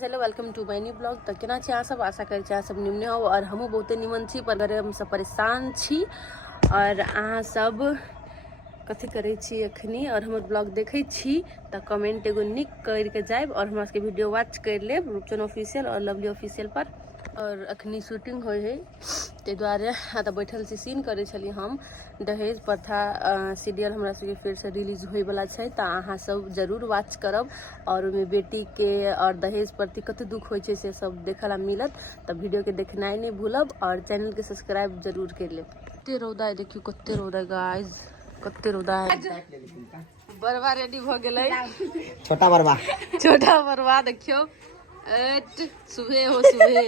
Hello welcome to my new blog. तो केना छी अहाँ सब, आशा करै छी अहाँ सब निमने हो और हमहूँ बहुते निमन छी, पर हम सब परेशान छी। और अहाँ सब कथी करै छी अखनी और हमर ब्लॉग देखै छी तऽ कमेंट एगो निक करके जाइब और हमरा सबके वीडियो वॉच कर लेब रूपचन ऑफिशियल और लवली ऑफिशियल पर। और अखनी शूटिंग होइ है ताहि दुआरे तऽ बैठल छी सीन करै छली हम। दहेज प्रथा सीरियल हमरा सबके फिर से रिलीज होइवला छै तऽ अहाँ सब जरूर वॉच करब और ओहिमे बेटीके और दहेज प्रति कते दुख होइ छै से सब देखै ला मिलत। तऽ वीडियोके देखनाइ नहि भूलब और चैनलके सब्सक्राइब जरूर कर लेब। कते रौदा है, देखियो कते रौदा गाइज, कते रौदा है। बरवा रेडी भ गेलै, छोटा बरवा छोटा बरवा देखियो। सुबह हो सुबह,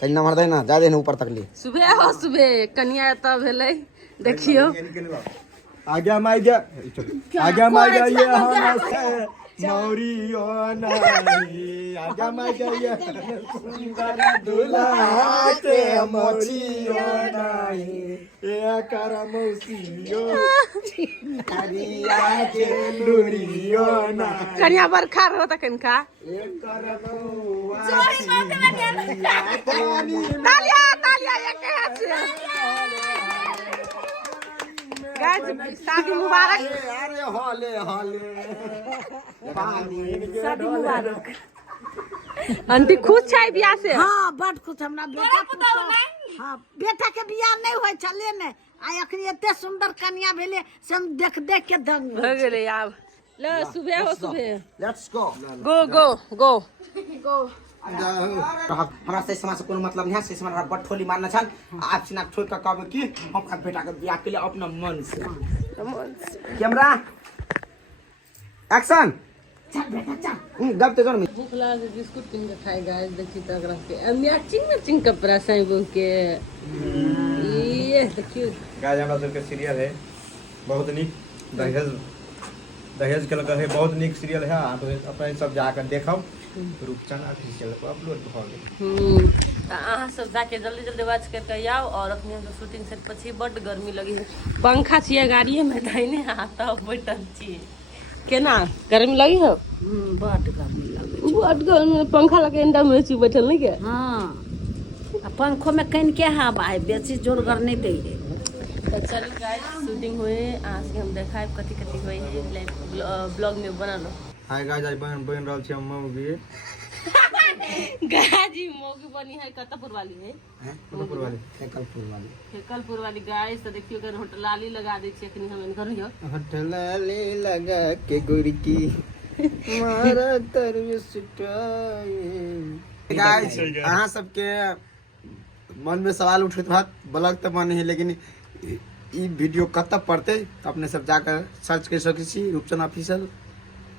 कन्या मर ना जादे ऊपर तक ले सुबह हो सुबह कन्या एतऽ भेलै देखियो। आज्ञा माइगा ये हनसे मौरियो नाही, आज्ञा माइगा ये सुंदर दुल्हा के मौरियो नाही, ए कर मौसियो हरिया के लुरियो नाही। कन्या बरखा रहो त कनका ए कर तालिया तालिया एक हाथ से। गाइस शादी मुबारक, अरे हाले हाले शादी मुबारक। आंटी खुश छै बियाह से? हाँ बड़ खुश। हमरा बेटा पुतौह, हाँ बेटा के बियाह नहीं होय छले ने, आइ अखनी एते सुंदर कन्या भेले से हम देख देख के दंग हो गेलै। आब ल सुबह हो सुबह, लेट्स गो गो गो गो गो। हमरा से समाज से कोनो मतलब नहीं है। से समाज बड़ ठोली मारना छन, आप सिना ठोक के कहबे कि हम का बेटा के बियाह के लिए अपना मन से। Camera action. चल बेटा चल। दब ते जोर में भूख लागल छै, बिस्कुट कीन के खाई गाइस। देखी त एकरा के मैचिंग कपड़ा साइबो के ये देखियो गाइस। हमरा सबके सीरियल है बहुत निक, दहेज के लगा है बहुत निक सीरियल है। आप अपने सब जाकर देखब रूपचन ऑफिशियल पर अपलोड भ गेल। अहाँ सब जाके जल्दी जल्दी वॉच करके आओ। और अपने हम शूटिंग सेट पर बड्ड गर्मी लगी है, पंखा छिए गाड़िए में धैने हाथ बैठल छी। केना गर्मी लगी हो? बड़ गर्मी लगे। बड्ड गर्मी, पंखा लगे अंडा में छी बैठल नहीं के। हाँ पंखों में कहीं के हवा है, बेसी जोर कर नहीं दे है। तो चलू गाइस शूटिंग हुए आज के हम देखाएब कथी कथी होई है ब्लॉग में बनल। हाय गाइस, आज बन रहल छी हम मूवी। गाजी मोगी बनी है कतपुर वाली है, कतपुर वाली हेकलपुर वाली गाइस। तो देखियो अगर होटल लाली लगा दे छी अखनी हम इनकर हियो होटल लाली लगा के गुरकी मारा तरवे स्टाइल। गाइस अहाँ सबके मन में सवाल उठत बात ब्लॉग तो बने है, लेकिन ई वीडियो कत पड़ते तो अपने सब जाकर सर्च कर सकै छी रूपचन ऑफिशियल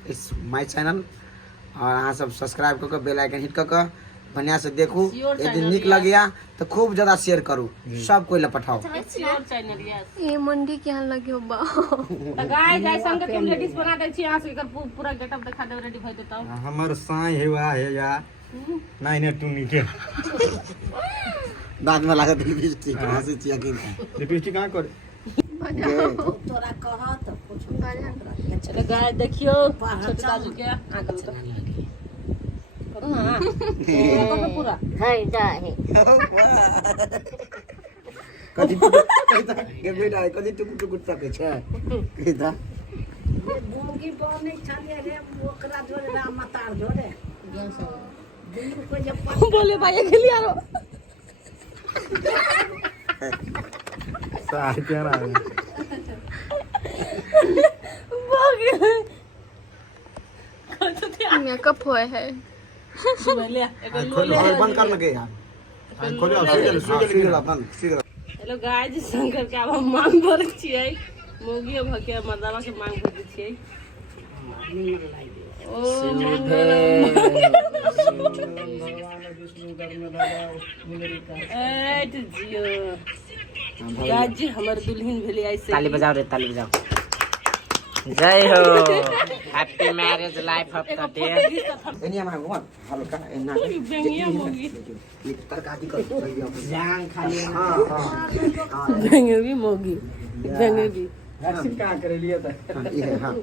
इस माय चैनल। और अहाँ सब सब्सक्राइब करके बेल आइकन हिट करके बढ़िया से देखू। यदि निक लगिया तो खूब ज्यादा शेयर करू, सब कोई ला पठाओ। ये मंडी केहन लगे हो बा। तो गाइस जाय संग तुम लेडीज बना दे छी, अहाँ से पूरा गेटअप दिखा दे रेडी भइते तब। हमर साई है वा है या नहीं ने टूनी के बाद में लागत लिपस्टिक हंसी चिया के लिपस्टिक कहां करे तोरा कहा तो कुछ चलो गाइस देखियो छोटे दादू के आंख चला लगी करो ना करो पूरा है जा है। कथि के बेटा कथि टुकु टुकु तके छै किदा मोगी बने छले रे, ओकरा जोरे राम मतार जोरे दुनू को जब बोले भाई के लिए आरो साई क्या रहा है मेकअप हुआ है। ले खोलो बंद कर लगे यार, खोलो सीरियल अपन सीरियल। हेलो गाइस शंकर के अब हम मांग भर छियै, मोगी भके मर्दावा के मांग भर छियै। ओ एट जियो गाजी हमर दुल्हन भेली ऐसे। ताली बजाओ रे, ताली बजाओ। जय हो, happy marriage life of the day. Anyway मा घुमा हल्का एना बेंगिया मोगी ये तरकारी कर जान खाली। हां हां बेंगे भी मोगी बेंगे भी वैक्सीन कहां करे लिए था हां ये हां